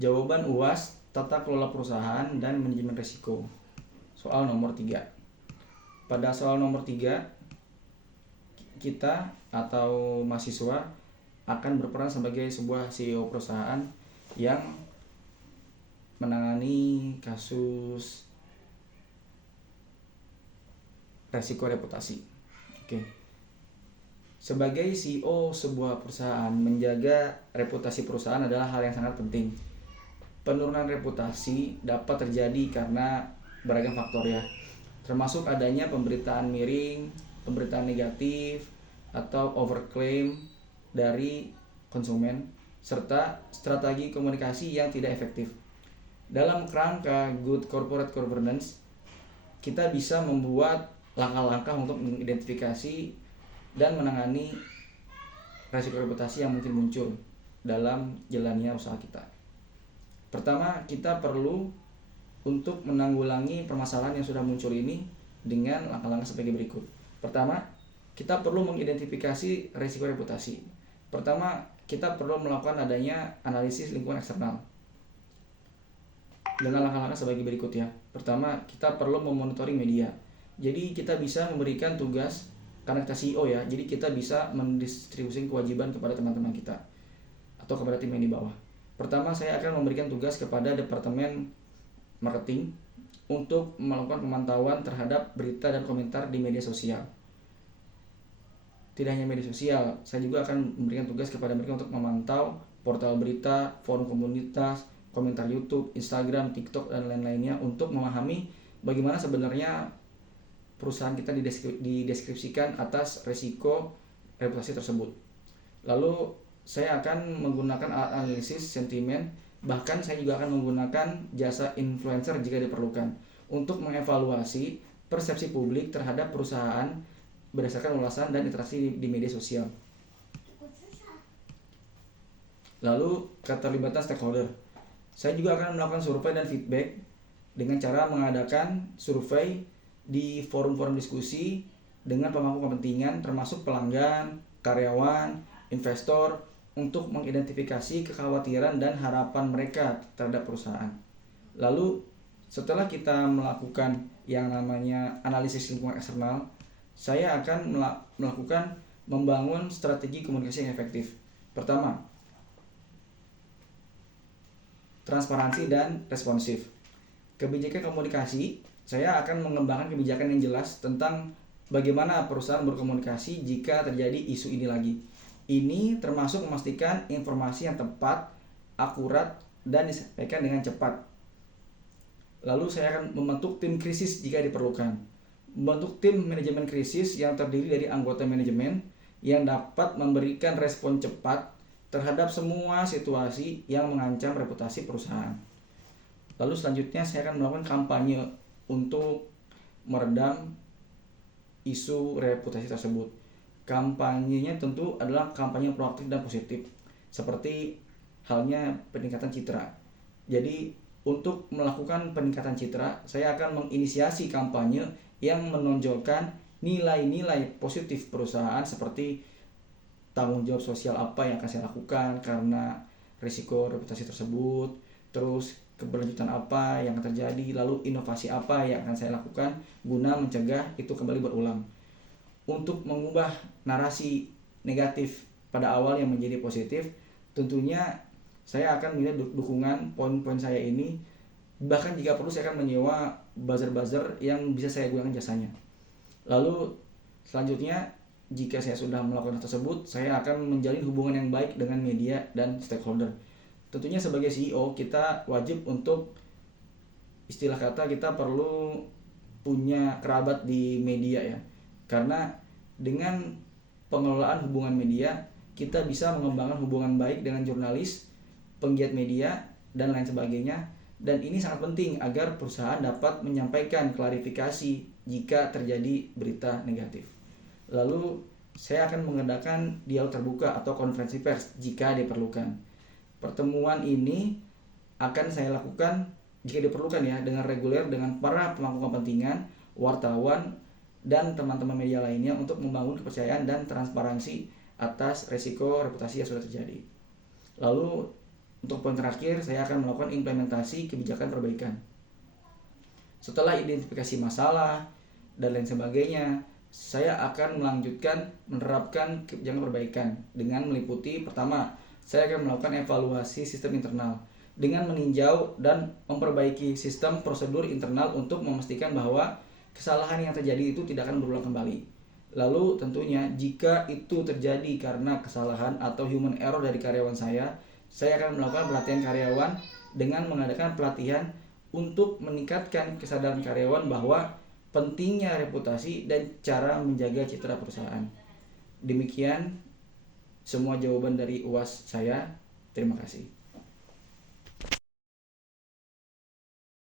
Jawaban UAS, tata kelola perusahaan dan manajemen risiko. Soal nomor 3. Pada soal nomor 3, kita atau mahasiswa akan berperan sebagai sebuah CEO perusahaan yang menangani kasus resiko reputasi. Oke. Sebagai CEO sebuah perusahaan, menjaga reputasi perusahaan adalah hal yang sangat penting. Penurunan reputasi dapat terjadi karena beragam faktor ya, termasuk adanya pemberitaan miring, pemberitaan negatif, atau overclaim dari konsumen, serta strategi komunikasi yang tidak efektif. Dalam kerangka good corporate governance, kita bisa membuat langkah-langkah untuk mengidentifikasi dan menangani resiko reputasi yang mungkin muncul dalam jalannya usaha kita. Pertama, kita perlu untuk menanggulangi permasalahan yang sudah muncul ini dengan langkah-langkah sebagai berikut. Pertama, kita perlu mengidentifikasi risiko reputasi. Pertama, kita perlu melakukan adanya analisis lingkungan eksternal dengan langkah-langkah sebagai berikut ya. Pertama, kita perlu memonitoring media. Jadi kita bisa memberikan tugas, karena kita CEO ya, jadi kita bisa mendistribusikan kewajiban kepada teman-teman kita atau kepada tim yang di bawah. Pertama, saya akan memberikan tugas kepada departemen marketing untuk melakukan pemantauan terhadap berita dan komentar di media sosial. Tidak hanya media sosial, saya juga akan memberikan tugas kepada mereka untuk memantau portal berita, forum komunitas, komentar YouTube, Instagram, TikTok, dan lain-lainnya untuk memahami bagaimana sebenarnya perusahaan kita dideskripsikan atas risiko reputasi tersebut. Lalu saya akan menggunakan analisis sentimen, bahkan saya juga akan menggunakan jasa influencer jika diperlukan untuk mengevaluasi persepsi publik terhadap perusahaan berdasarkan ulasan dan interaksi di media sosial. Lalu keterlibatan stakeholder. Saya juga akan melakukan survei dan feedback dengan cara mengadakan survei di forum-forum diskusi dengan pemangku kepentingan termasuk pelanggan, karyawan, investor untuk mengidentifikasi kekhawatiran dan harapan mereka terhadap perusahaan. Lalu setelah kita melakukan yang namanya analisis lingkungan eksternal, saya akan melakukan membangun strategi komunikasi yang efektif. Pertama, transparansi dan responsif. Kebijakan komunikasi, saya akan mengembangkan kebijakan yang jelas tentang bagaimana perusahaan berkomunikasi jika terjadi isu ini lagi. Ini termasuk memastikan informasi yang tepat, akurat, dan disampaikan dengan cepat. Lalu saya akan membentuk tim krisis jika diperlukan. Membentuk tim manajemen krisis yang terdiri dari anggota manajemen yang dapat memberikan respon cepat terhadap semua situasi yang mengancam reputasi perusahaan. Lalu selanjutnya saya akan melakukan kampanye untuk meredam isu reputasi tersebut. Kampanyenya tentu adalah kampanye proaktif dan positif, seperti halnya peningkatan citra. Jadi untuk melakukan peningkatan citra, saya akan menginisiasi kampanye yang menonjolkan nilai-nilai positif perusahaan seperti tanggung jawab sosial apa yang akan saya lakukan karena risiko reputasi tersebut, terus keberlanjutan apa yang akan terjadi, lalu inovasi apa yang akan saya lakukan guna mencegah itu kembali berulang. Untuk mengubah narasi negatif pada awal yang menjadi positif, tentunya saya akan minta dukungan poin-poin saya ini. Bahkan jika perlu saya akan menyewa buzzer-buzzer yang bisa saya gunakan jasanya. Lalu selanjutnya, jika saya sudah melakukan hal tersebut, saya akan menjalin hubungan yang baik dengan media dan stakeholder. Tentunya sebagai CEO kita wajib untuk, istilah kata, kita perlu punya kerabat di media ya. Karena dengan pengelolaan hubungan media, kita bisa mengembangkan hubungan baik dengan jurnalis, penggiat media, dan lain sebagainya. Dan ini sangat penting agar perusahaan dapat menyampaikan klarifikasi jika terjadi berita negatif. Lalu saya akan mengadakan dialog terbuka atau konferensi pers jika diperlukan. Pertemuan ini akan saya lakukan jika diperlukan ya, dengan reguler dengan para pemangku kepentingan, wartawan, dan teman-teman media lainnya untuk membangun kepercayaan dan transparansi atas resiko reputasi yang sudah terjadi. Lalu untuk poin terakhir, saya akan melakukan implementasi kebijakan perbaikan. Setelah identifikasi masalah dan lain sebagainya, saya akan melanjutkan menerapkan kebijakan perbaikan dengan meliputi, pertama, saya akan melakukan evaluasi sistem internal dengan meninjau dan memperbaiki sistem prosedur internal untuk memastikan bahwa kesalahan yang terjadi itu tidak akan berulang kembali. Lalu tentunya jika itu terjadi karena kesalahan atau human error dari karyawan saya akan melakukan pelatihan karyawan dengan mengadakan pelatihan untuk meningkatkan kesadaran karyawan bahwa pentingnya reputasi dan cara menjaga citra perusahaan. Demikian semua jawaban dari UAS saya. Terima kasih.